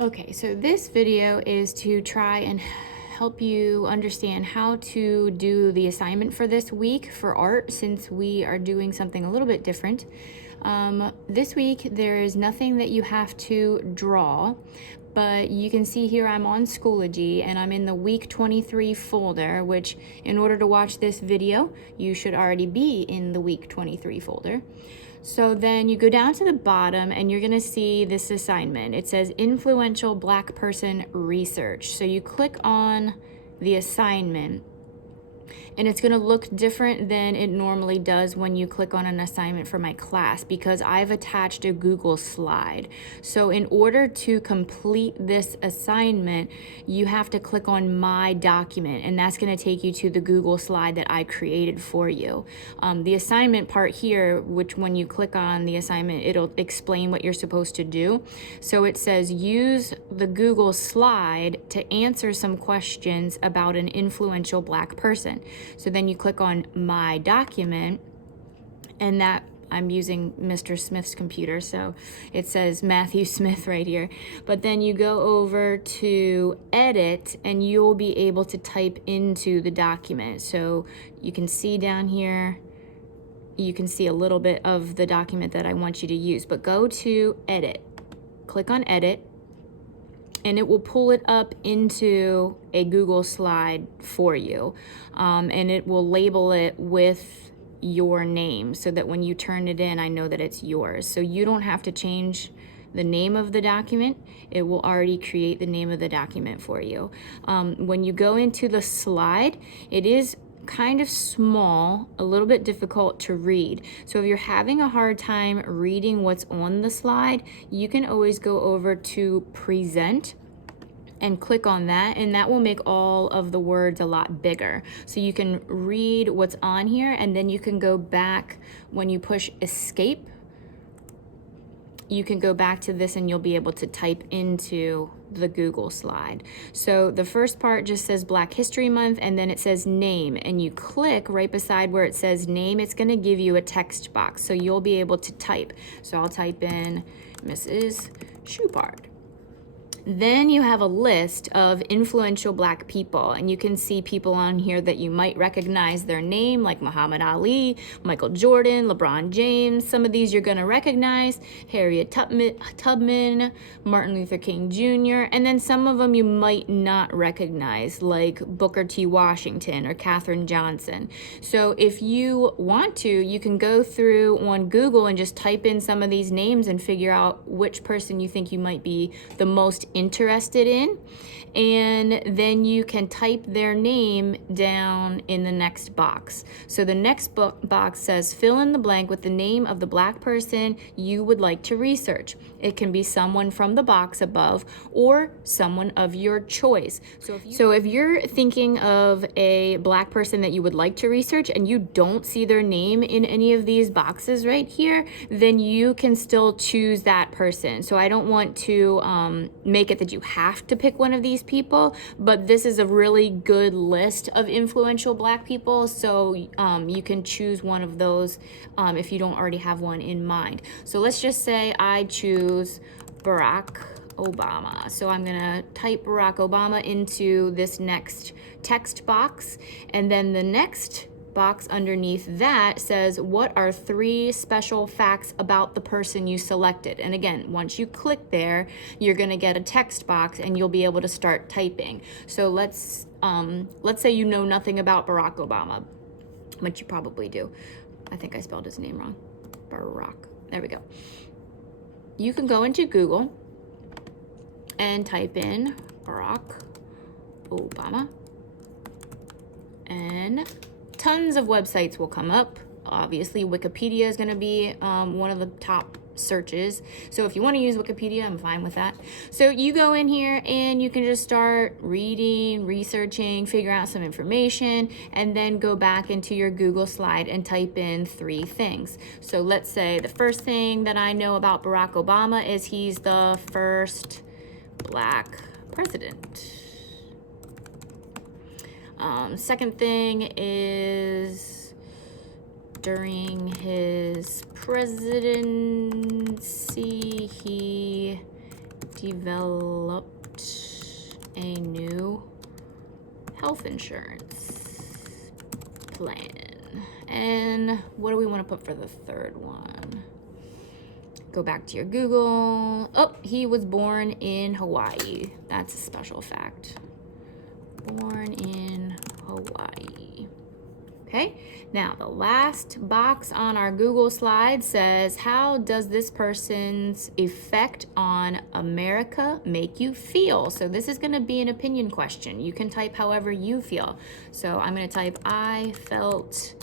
Okay, so this video is to try and help you understand how to do the assignment for this week for art, since we are doing something a little bit different. This week there is nothing that you have to draw, but you can see here I'm on Schoology and I'm in the week 23 folder, which in order to watch this video you should already be in the week 23 folder. So then you go down to the bottom and you're gonna see this assignment. It says influential Black person research. So you click on the assignment and it's gonna look different than it normally does when you click on an assignment for my class, because I've attached a Google slide. So in order to complete this assignment, you have to click on my document, and that's gonna take you to the Google slide that I created for you. The assignment part here, which when you click on the assignment, it'll explain what you're supposed to do. So it says use the Google slide to answer some questions about an influential Black person. So then you click on my document, and that I'm using Mr. Smith's computer, so it says Matthew Smith right here. But then you go over to edit and you'll be able to type into the document. So you can see down here, you can see a little bit of the document that I want you to use, but go to edit, click on edit, and it will pull it up into a Google slide for you. And it will label it with your name so that when you turn it in, I know that it's yours. So you don't have to change the name of the document. It will already create the name of the document for you. When you go into the slide, it is kind of small, a little bit difficult to read. So if you're having a hard time reading what's on the slide, you can always go over to present and click on that, and that will make all of the words a lot bigger. So you can read what's on here, and then you can go back when you push escape. You can go back to this and you'll be able to type into the Google slide. So the first part just says Black History Month, and then it says name, and you click right beside where it says name. It's going to give you a text box, so you'll be able to type. So I'll type in Mrs. Shupard. Then you have a list of influential Black people, and you can see people on here that you might recognize their name, like Muhammad Ali, Michael Jordan, LeBron James. Some of these you're gonna recognize, Harriet Tubman, Martin Luther King Jr., and then some of them you might not recognize, like Booker T. Washington or Katherine Johnson. So if you want to, you can go through on Google and just type in some of these names and figure out which person you think you might be the most interested in, and then you can type their name down in the next box. So the next box says fill in the blank with the name of the Black person you would like to research. It can be someone from the box above or someone of your choice. So if you're thinking of a Black person that you would like to research and you don't see their name in any of these boxes right here, then you can still choose that person. So I don't want to make it that you have to pick one of these people, but this is a really good list of influential Black people, so you can choose one of those if you don't already have one in mind. So let's just say I choose Barack Obama. So I'm gonna type Barack Obama into this next text box, and then the next box underneath that says, what are 3 special facts about the person you selected? And again, once you click there, you're gonna get a text box and you'll be able to start typing. So let's say you know nothing about Barack Obama, which you probably do. I think I spelled his name wrong. Barack, there we go. You can go into Google and type in Barack Obama, and tons of websites will come up. Obviously, Wikipedia is going to be one of the top searches. So if you want to use Wikipedia, I'm fine with that. So you go in here and you can just start reading, researching, figure out some information, and then go back into your Google slide and type in 3 things. So let's say the first thing that I know about Barack Obama is he's the first Black president. Second thing is during his presidency, he developed a new health insurance plan. And what do we want to put for the third one? Go back to your Google. Oh, he was born in Hawaii. That's a special fact. Born in Hawaii. Okay, now the last box on our Google slide says, how does this person's effect on America make you feel? So this is going to be an opinion question. You can type however you feel. So I'm going to type, I felt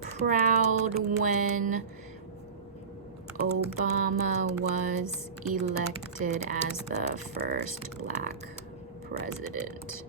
proud when Obama was elected as the first Black president.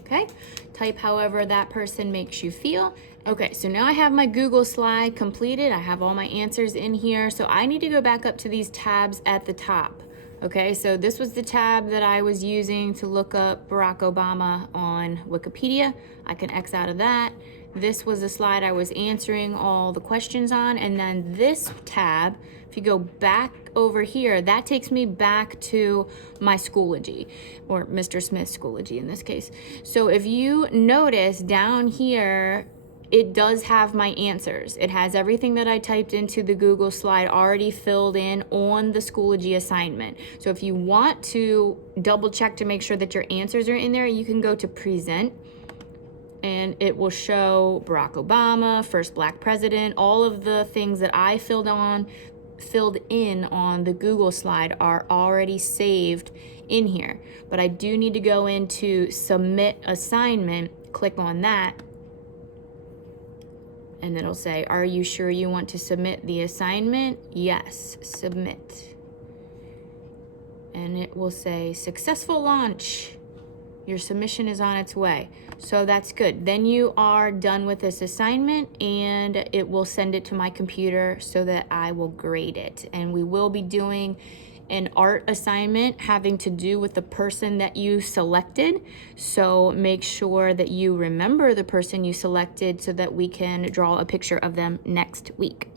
Okay, type however that person makes you feel. Okay, so now I have my Google slide completed. I have all my answers in here. So I need to go back up to these tabs at the top. Okay, so this was the tab that I was using to look up Barack Obama on Wikipedia. I can X out of that. This was the slide I was answering all the questions on. And then this tab, if you go back over here, that takes me back to my Schoology, or Mr. Smith's Schoology in this case. So if you notice down here, it does have my answers. It has everything that I typed into the Google slide already filled in on the Schoology assignment. So if you want to double check to make sure that your answers are in there, you can go to Present, and it will show Barack Obama, first Black president. All of the things that I filled in on the Google slide are already saved in here. But I do need to go into Submit Assignment, click on that, and it'll say, are you sure you want to submit the assignment? Yes, submit. And it will say, successful launch. Your submission is on its way. So that's good. Then you are done with this assignment, and it will send it to my computer so that I will grade it. And we will be doing an art assignment having to do with the person that you selected. So make sure that you remember the person you selected so that we can draw a picture of them next week.